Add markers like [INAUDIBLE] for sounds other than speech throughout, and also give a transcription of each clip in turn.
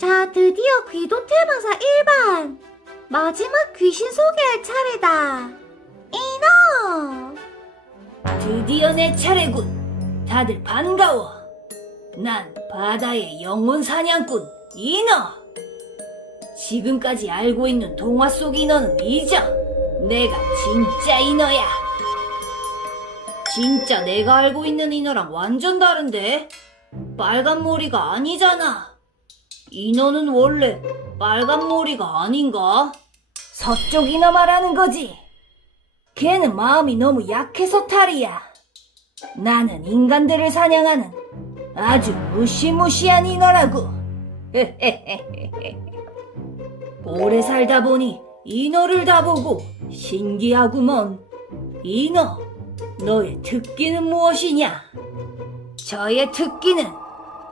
자, 드디어 귀도 테마사 1반! 마지막 귀신 소개할 차례다. 이너! 드디어 내 차례군. 다들 반가워. 난 바다의 영혼 사냥꾼 이너. 지금까지 알고 있는 동화 속 인어는 잊어. 내가 진짜 인어야. 진짜 내가 알고 있는 인어랑 완전 다른데? 빨간 머리가 아니잖아. 인어는 원래 빨간 머리가 아닌가? 서쪽 인어 말하는 거지. 걔는 마음이 너무 약해서 탈이야. 나는 인간들을 사냥하는 아주 무시무시한 인어라고. [LAUGHS] 오래 살다 보니 인어를 다 보고 신기하구먼. 인어, 너의 특기는 무엇이냐? 저의 특기는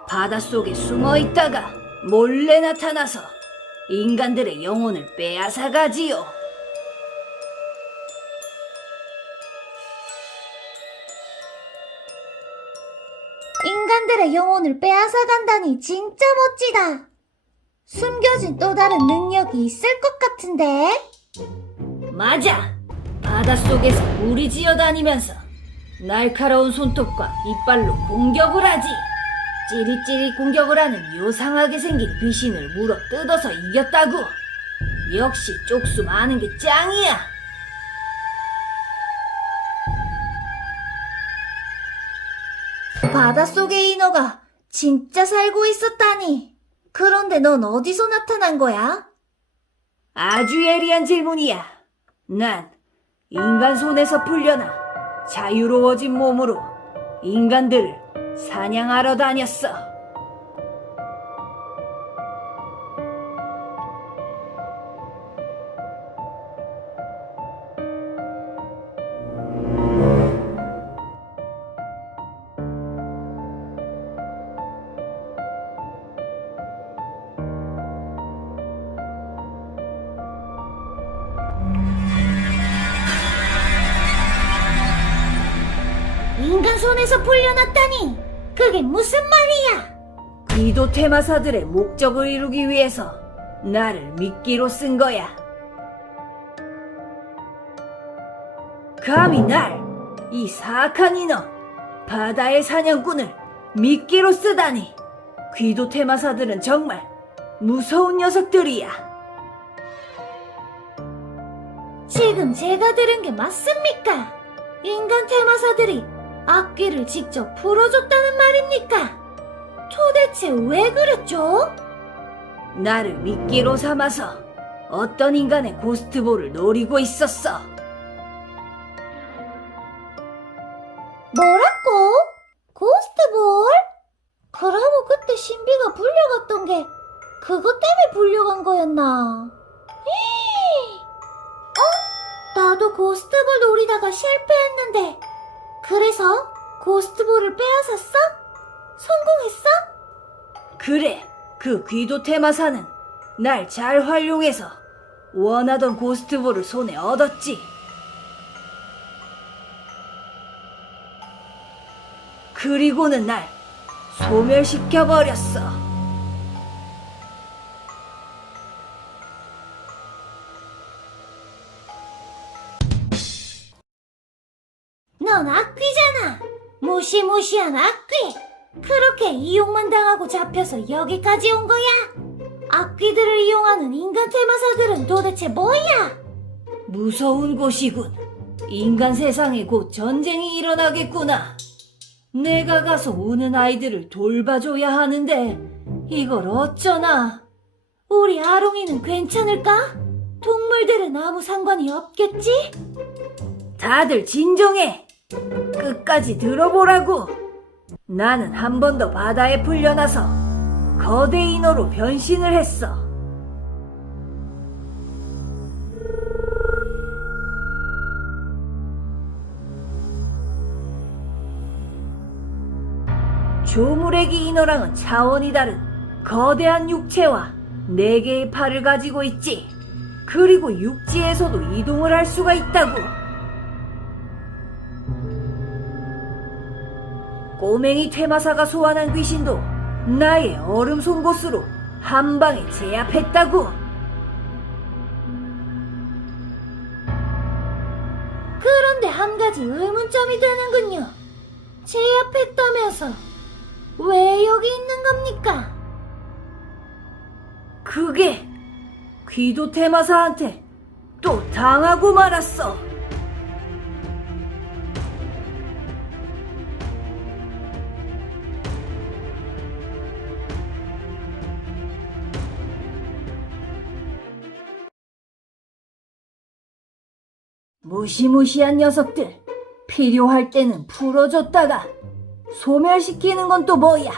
바닷속에 숨어 있다가 몰래 나타나서 인간들의 영혼을 빼앗아 가지요. 인간들의 영혼을 빼앗아 간다니 진짜 멋지다. 숨겨진 또 다른 능력이 있을 것 같은데? 맞아! 바닷속에서 물이 지어 다니면서 날카로운 손톱과 이빨로 공격을 하지! 찌릿찌릿 공격을 하는 요상하게 생긴 귀신을 물어 뜯어서 이겼다고! 역시 쪽수 많은 게 짱이야! 바닷속의 인어가 진짜 살고 있었다니. 그런데 넌 어디서 나타난 거야? 아주 예리한 질문이야. 난 인간 손에서 풀려나 자유로워진 몸으로 인간들을 사냥하러 다녔어. 인간 손에서 풀려났다니. 그게 무슨 말이야? 귀도 테마사들의 목적을 이루기 위해서 나를 미끼로 쓴 거야. 감히 날, 이 사악한 인어, 바다의 사냥꾼을 미끼로 쓰다니. 귀도 테마사들은 정말 무서운 녀석들이야. 지금 제가 들은 게 맞습니까? 인간 테마사들이 악귀를 직접 풀어줬다는 말입니까? 도대체 왜 그랬죠? 나를 미끼로 삼아서 어떤 인간의 고스트볼을 노리고 있었어. 뭐라고? 고스트볼? 그러고 그때 신비가 불려갔던 게 그것 때문에 불려간 거였나? 어? 나도 고스트볼 노리다가 실패했는데 그래서 고스트볼을 빼앗았어? 성공했어? 그래, 그 귀도 테마사는 날 잘 활용해서 원하던 고스트볼을 손에 얻었지. 그리고는 날 소멸시켜버렸어. 넌 악귀잖아. 무시무시한 악귀. 그렇게 이용만 당하고 잡혀서 여기까지 온 거야. 악귀들을 이용하는 인간 테마사들은 도대체 뭐야? 무서운 곳이군. 인간 세상에 곧 전쟁이 일어나겠구나. 내가 가서 우는 아이들을 돌봐줘야 하는데 이걸 어쩌나? 우리 아롱이는 괜찮을까? 동물들은 아무 상관이 없겠지? 다들 진정해. 끝까지 들어보라고. 나는 한 번 더 바다에 풀려나서 거대 인어로 변신을 했어. 조무래기 인어랑은 차원이 다른 거대한 육체와 네 개의 팔을 가지고 있지. 그리고 육지에서도 이동을 할 수가 있다고. 꼬맹이 퇴마사가 소환한 귀신도 나의 얼음 송곳으로 한 방에 제압했다고. 그런데 한 가지 의문점이 되는군요. 제압했다면서 왜 여기 있는 겁니까? 그게 귀도 테마사한테 또 당하고 말았어. 무시무시한 녀석들. 필요할 때는 풀어줬다가 소멸시키는 건 또 뭐야?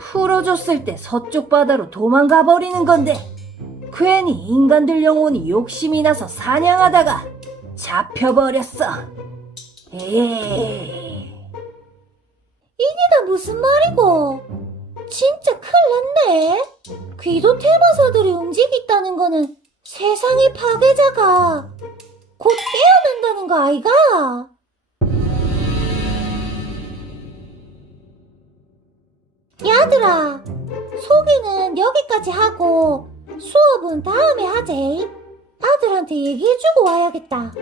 풀어줬을 때 서쪽 바다로 도망가 버리는 건데 괜히 인간들 영혼이 욕심이 나서 사냥하다가 잡혀버렸어. 에이. 이게 다 무슨 말이고? 진짜 큰일 났네. 귀도 테마사들이 움직였다는 거는 세상의 파괴자가 곧 태어난다는 거 아이가? 야들아, 소개는 여기까지 하고 수업은 다음에 하재. 아들한테 얘기해주고 와야겠다.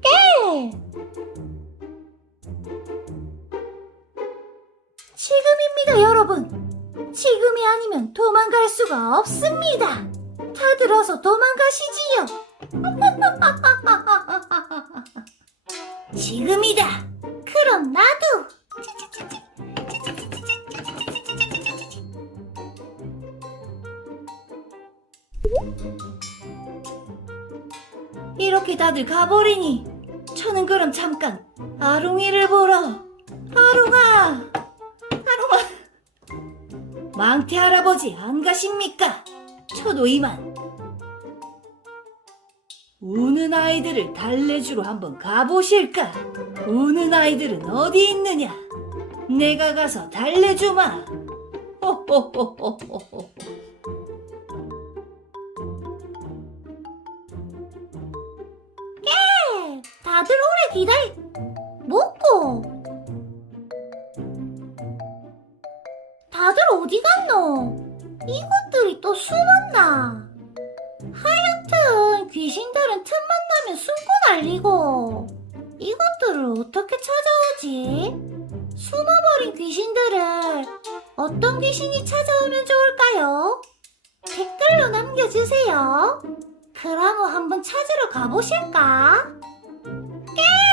깨! 지금입니다, 여러분. 지금이 아니면 도망갈 수가 없습니다. 다 들 어서 도망가시지요. [LAUGHS] 지금이다. 그럼 나도. 이렇게 다들 가버리니 저는 그럼 잠깐 아롱이를 보러 아롱아 아롱아 망태 할아버지 안 가십니까? 저도 이만 우는 아이들을 달래주러 한번 가보실까? 우는 아이들은 어디 있느냐? 내가 가서 달래주마. 호호호호호호. 예, 다들 오래 기다리. 뭐고? 다들 어디 갔노? 이것들이 또 숨었나? 귀신들은 틈만 나면 숨고 날리고 이것들을 어떻게 찾아오지? 숨어버린 귀신들을 어떤 귀신이 찾아오면 좋을까요? 댓글로 남겨주세요. 그럼 한번 찾으러 가보실까? 예!